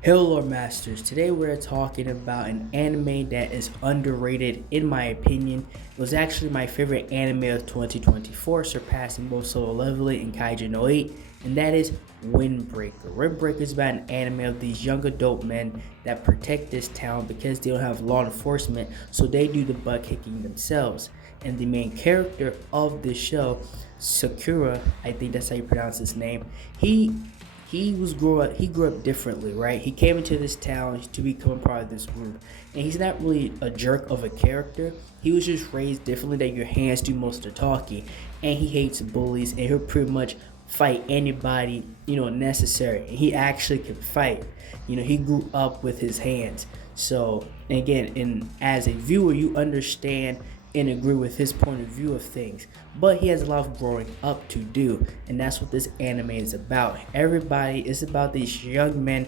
Hello Lord Masters, today we're talking about an anime that is underrated in my opinion. It was actually my favorite anime of 2024, surpassing both Solo Leveling and Kaiju no 8, and that is Windbreaker. Windbreaker is about an anime of these young adult men that protect this town because they don't have law enforcement, so they do the butt kicking themselves. And the main character of this show, Sakura, I think that's how you pronounce his name, he grew up differently, right? He came into this town to become a part of this group, and he's not really a jerk of a character. He was just raised differently, that your hands do most of the talking, and he hates bullies, and he'll pretty much fight anybody necessary. And he actually can fight. He grew up with his hands. So again, and as a viewer, you understand and agree with his point of view of things, but he has a lot of growing up to do, and that's what this anime is about. Everybody is about these young men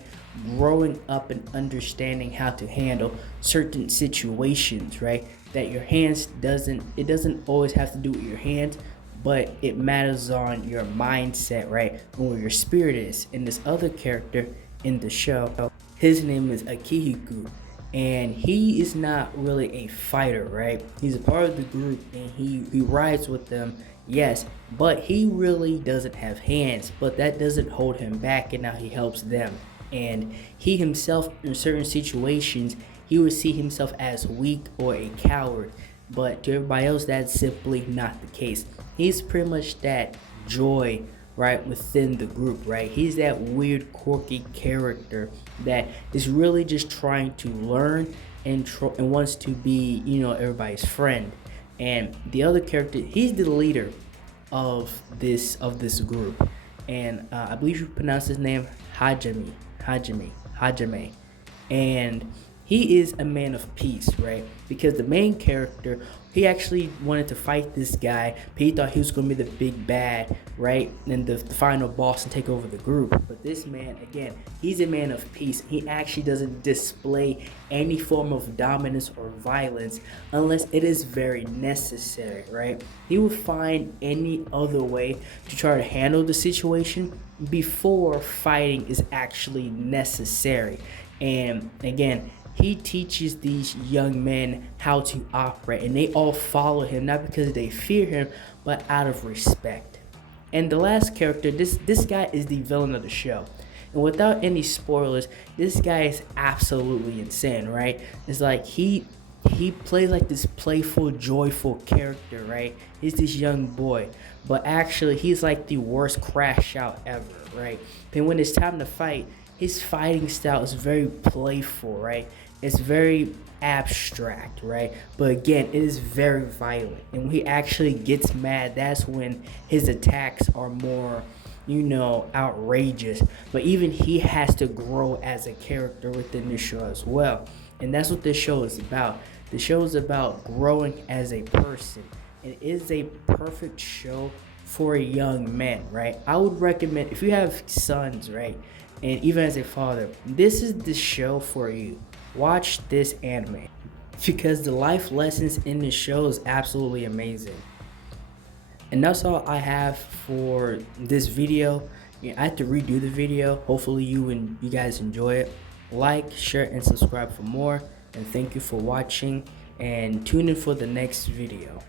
growing up and understanding how to handle certain situations, right? That your hands doesn't always have to do with your hands, but it matters on your mindset, right? And where your spirit is. And this other character in the show, his name is Akihiko, and he is not really a fighter, right? He's a part of the group, and he rides with them, yes, but he really doesn't have hands, but that doesn't hold him back, and now he helps them. And he himself, in certain situations, he would see himself as weak or a coward, but to everybody else, that's simply not the case. He's pretty much that joy, right, within the group, right? He's that weird, quirky character that is really just trying to learn and wants to be, everybody's friend. And the other character, he's the leader of this group, and I believe you pronounce his name Hajime, and he is a man of peace, right? Because the main character, he actually wanted to fight this guy, but he thought he was going to be the big bad, right? And the final boss and take over the group. But this man, again, he's a man of peace. He actually doesn't display any form of dominance or violence unless it is very necessary, right? He will find any other way to try to handle the situation before fighting is actually necessary. And again, he teaches these young men how to operate, and they all follow him, not because they fear him, but out of respect. And the last character, this guy is the villain of the show, and without any spoilers, this guy is absolutely insane, right? It's like he plays like this playful, joyful character, right? He's this young boy, but actually he's like the worst crash out ever, right? And when it's time to fight, his fighting style is very playful, right? It's very abstract, right? But again, it is very violent. And when he actually gets mad, that's when his attacks are more, outrageous. But even he has to grow as a character within the show as well. And that's what this show is about. The show is about growing as a person. It is a perfect show for young men, right? I would recommend, if you have sons, right, and even as a father, this is the show for you. Watch this anime because the life lessons in the show is absolutely amazing. And that's all I have for this video. I have to redo the video. Hopefully you guys enjoy it. Like, share, and subscribe for more. And thank you for watching. And tune in for the next video.